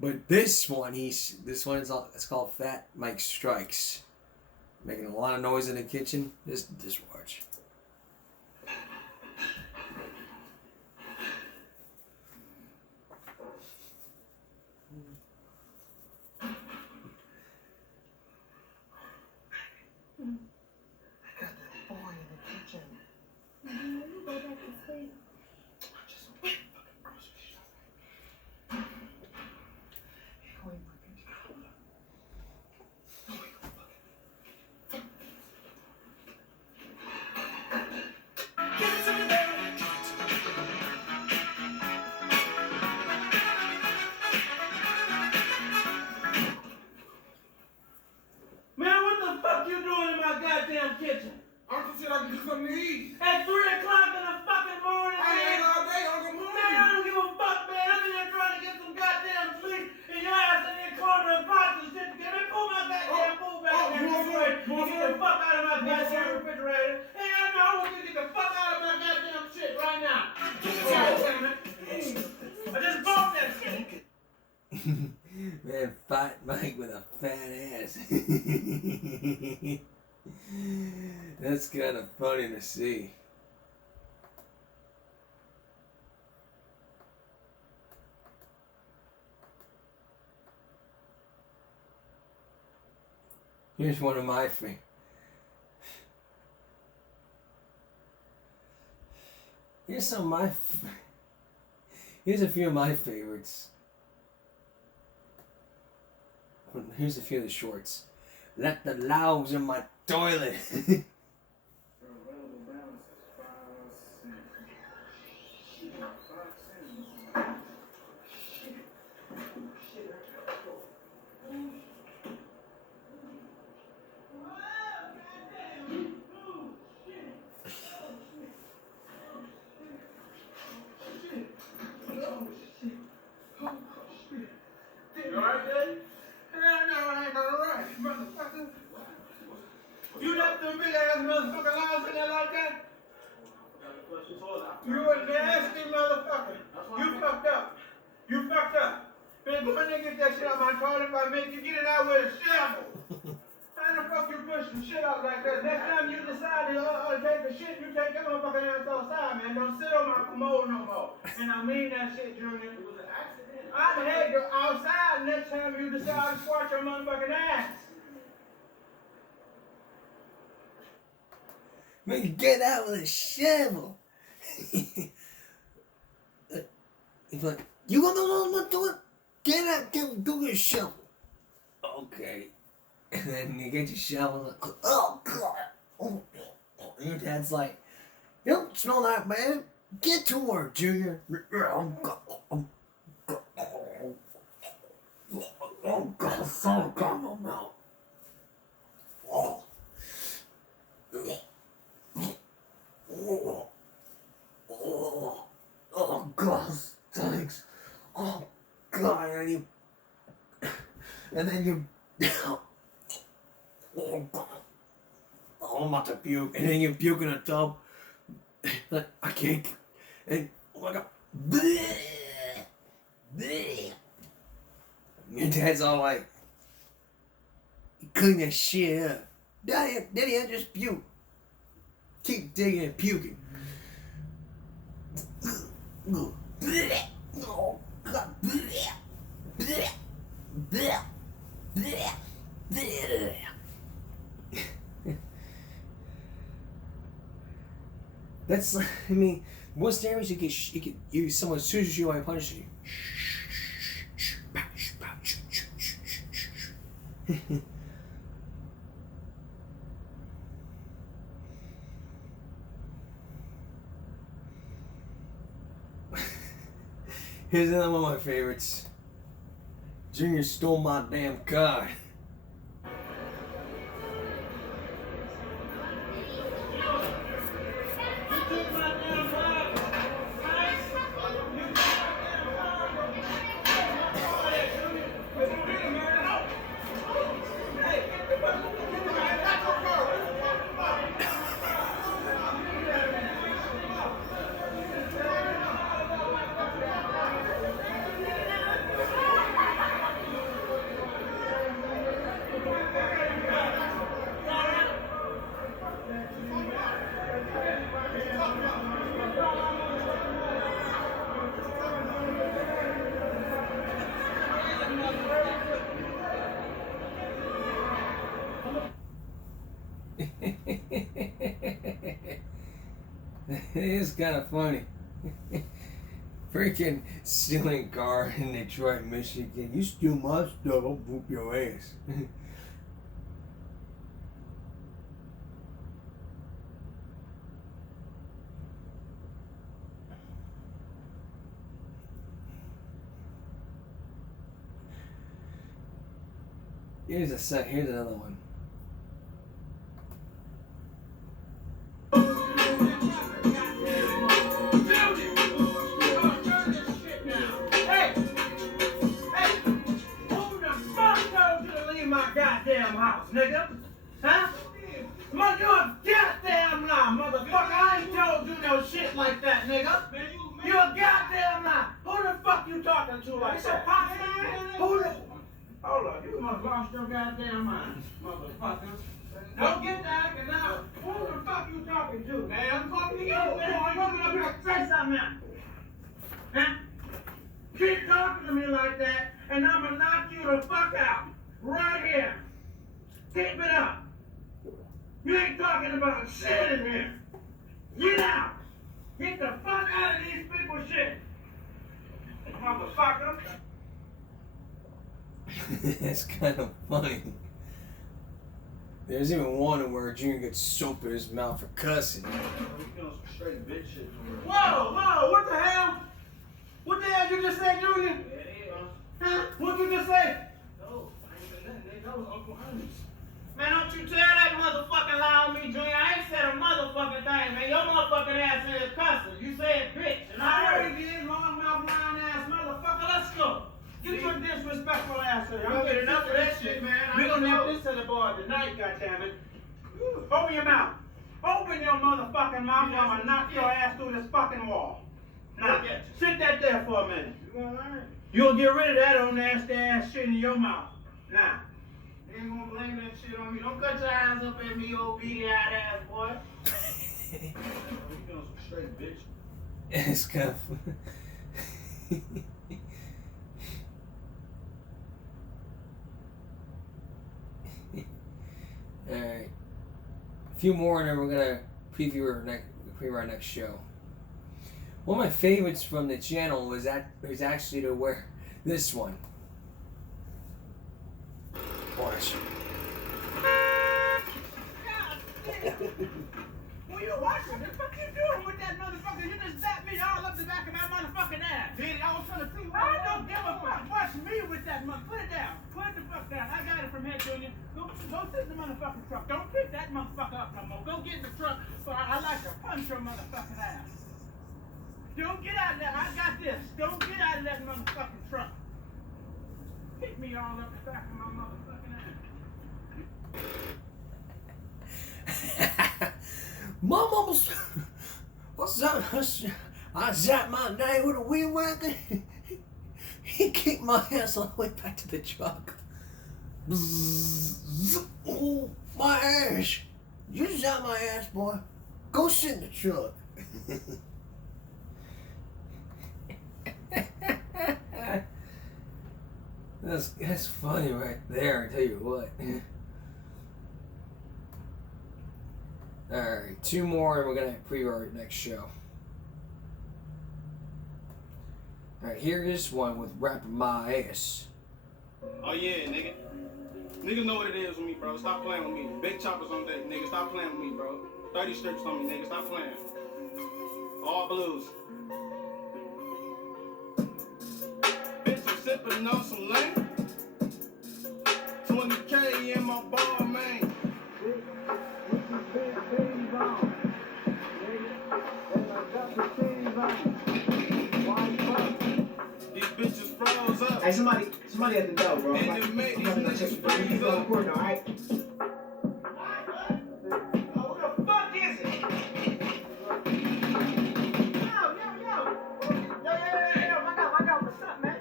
But this one is called Fat Mike Strikes. Making a lot of noise in the kitchen. Just watch. Kitchen. Uncle said I can do something to eat. At 3 o'clock in the fucking morning, I ain't all day, Uncle Mooney. Man, I don't give a fuck, man. I'm in there trying to get some goddamn sleep, and your ass in there cornering pots and shit. Get me, pull my goddamn food back there. Get the fuck out of my goddamn refrigerator. Hey, I know, I want you to get the fuck out of my goddamn shit right now. God damn it. I just bought that shit. Man, Fat Mike with a fat ass. That's kind of funny to see. Here's one of my favorites. Here's a few of my favorites. Here's a few of the shorts. Let the logs in my toilet. You left them big ass motherfucking lies in there like that? You a nasty motherfucker. You fucked up. You fucked up. Man, go in there and get that shit out my toilet if I make you get it out with a shovel. How the fuck you push some shit out like that? Next time you decide to take the shit, you take that motherfucking ass outside, man. Don't sit on my commode no more. And I mean that shit, Junior. It was an accident. I'd head you outside next time you decide to squat your motherfucking ass. Make you get out with a shovel. He's like, you gonna know what I'm doing? Get out, go get a shovel. Okay. And then you get your shovel, like, oh God. Oh, and your dad's like, you don't smell that, man. Get to work, Junior. Oh God. Oh God, so God, oh no. Oh. Oh God, thanks. Oh God, and then you oh God. Oh, I'm about to puke, and then you puke in a tub. Like I can't, and oh my God. Bleh. Your dad's all like, clean that shit up. Daddy, I just puke. Keep digging and puking. Bleh. Oh, God. Bleh. Bleh. Bleh. Bleh. Bleh. That's, I mean, what's damage you get you someone sues you and punishes you. Here's another one of my favorites. Junior stole my damn car. It is kind of funny. Freaking stealing car in Detroit, Michigan. You steal my stuff, I'll whoop your ass. Here's another one. Nigga, huh? Mother, you a goddamn lie, motherfucker. I ain't told you no shit like that, nigga. You a goddamn lie. Who the fuck you talking to like that? Who the... Hold on, you must lost your goddamn mind, motherfucker. Don't get that, cause now, who the fuck you talking to? Man, I'm talking to you, man. I'm coming up here to say something now. Huh? Keep talking to me like that, and I'm gonna knock you the fuck out. Right here. Keep it up. You ain't talking about shit in here. Get out. Get the fuck out of these people's shit. Motherfucker. It's kind of funny. There's even one where Junior gets soap in his mouth for cussing. Whoa, what the hell? What the hell you just said, Junior? Huh? What you just say? That was Uncle Ernest. Man, don't you tell that motherfucking lie on me, Junior. I ain't said a motherfucking thing, man. Your motherfucking ass said cussing. You said bitch. And I heard you did, long mouth, lying ass motherfucker. Let's go. Get your disrespectful ass here. I'm getting enough of that shit, man. We're gonna have this to the board tonight, goddammit. Open your mouth. Open your motherfucking mouth, or I'm gonna knock your ass through this fucking wall. Now, sit that there for a minute. You'll get rid of that old nasty ass shit in your mouth. Now. You ain't gonna blame that shit on me. Don't cut your eyes up at me, you old beady-eyed ass boy. You feeling some straight bitch. It's kind of Alright. A few more and then we're gonna preview our next show. One of my favorites from the channel was actually to wear this one. Watch. What you watching? What the fuck you doing with that motherfucker? You just zapped me all up the back of my motherfucking ass. Did I was trying to see what I don't give a fuck. Watch me with that mother. Put it down. Put it the fuck down. I got it from here, Junior. Go sit in the motherfucking truck. Don't pick that motherfucker up no more. Go get in the truck so I like to punch your motherfucking ass. Don't get out of there. I got this. Don't get out of that motherfucking truck. Pick me all up the back of my motherfucking ass. My mama's. What's that? I zapped my dad with a weed whacker. He kicked my ass all the way back to the truck. Oh, my ass. You just out my ass, boy. Go sit in the truck. That's funny right there, I tell you what. Alright, 2 more and we're gonna preview our next show. Alright, here is one with rapper My Ass. Oh yeah, nigga. Niggas know what it is with me, bro. Stop playing with me. Big choppers on deck, nigga. Stop playing with me, bro. 30 strips on me, nigga. Stop playing. All blues. Bitch, I'm sipping on some lane. 20K in my ball, man. These bitches froze up. Hey, somebody at the door, bro. And they make these niggas freeze up. Alright?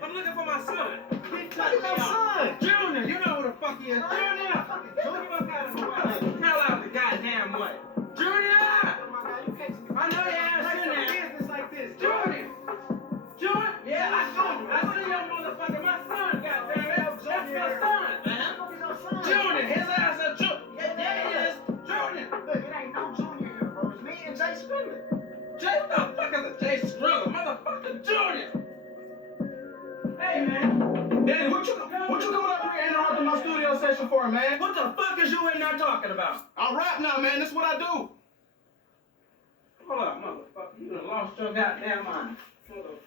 I'm looking for my son. Junior, you know who the fuck he is. Junior! Get the fuck out of the way. Hell out the goddamn way. Junior! I know your ass in there. Business like this. Junior! Junior? Yeah, I see your motherfucker. My son, goddammit. That's my son. Junior, his ass a Junior. Yeah, there he is. Junior. Look, it ain't no Junior here, bro. It's me and Jay Skrilla. Jay, what the fuck is a Jay Skrilla? Motherfucker Junior. Hey, man. Daddy, what you coming up here interrupting my studio session for, man? What the fuck is you in there talking about? I rap now, man. That's what I do. Hold up, motherfucker. You done lost your goddamn mind.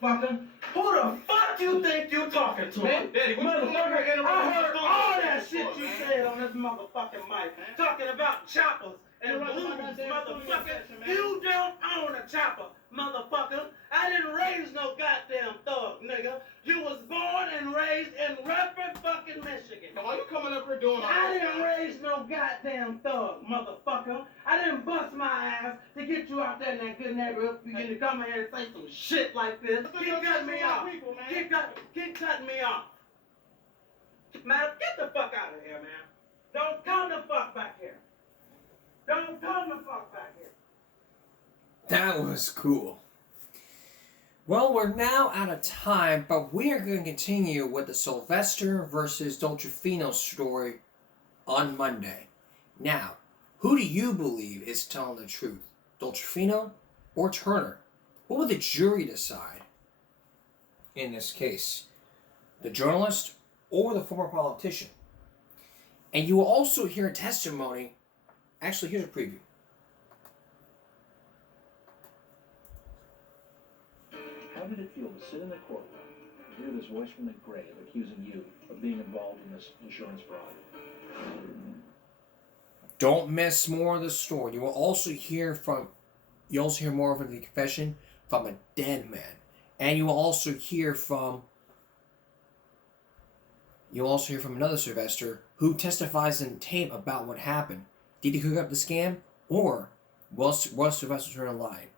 Motherfucker. Who the fuck you think you talking to? Man, Daddy, what you coming up here interrupting my studio session? I heard all that shit you said on this motherfucking mic. Talking about choppers and blues, motherfucker. You don't own a chopper, motherfucker. I didn't raise no goddamn thug, nigga. You was born and raised in Redford, fucking Michigan. Now, why you coming up here doing all that? I didn't raise no goddamn thug, motherfucker. I didn't bust my ass to get you out there in that good neighborhood for you to come here and say some shit like this. Keep cutting me off. Keep cutting me off. Man, get the fuck out of here, man. Don't come the fuck back here. Don't come the fuck back here. That was cool. Well, we're now out of time, but we are going to continue with the Sylvester versus Dolcefino story on Monday. Now, who do you believe is telling the truth? Dolcefino or Turner? What will the jury decide in this case? The journalist or the former politician? And you will also hear a testimony. Actually, here's a preview. How did it feel to sit in the courtroom and hear this voice from the grave accusing you of being involved in this insurance fraud? Don't miss more of the story. You will also hear more of the confession from a dead man. And you will also hear from another Sylvester who testifies in tape about what happened. Did he cook up the scam? Or was Sylvester Turner lying?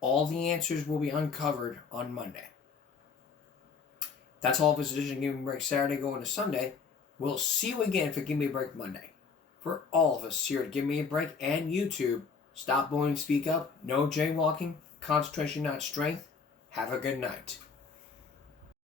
All the answers will be uncovered on Monday. That's all of his edition of Give Me a Break Saturday going to Sunday. We'll see you again for Give Me a Break Monday. For all of us here at Give Me a Break and YouTube, stop bullying, speak up, no jaywalking, concentration not strength. Have a good night.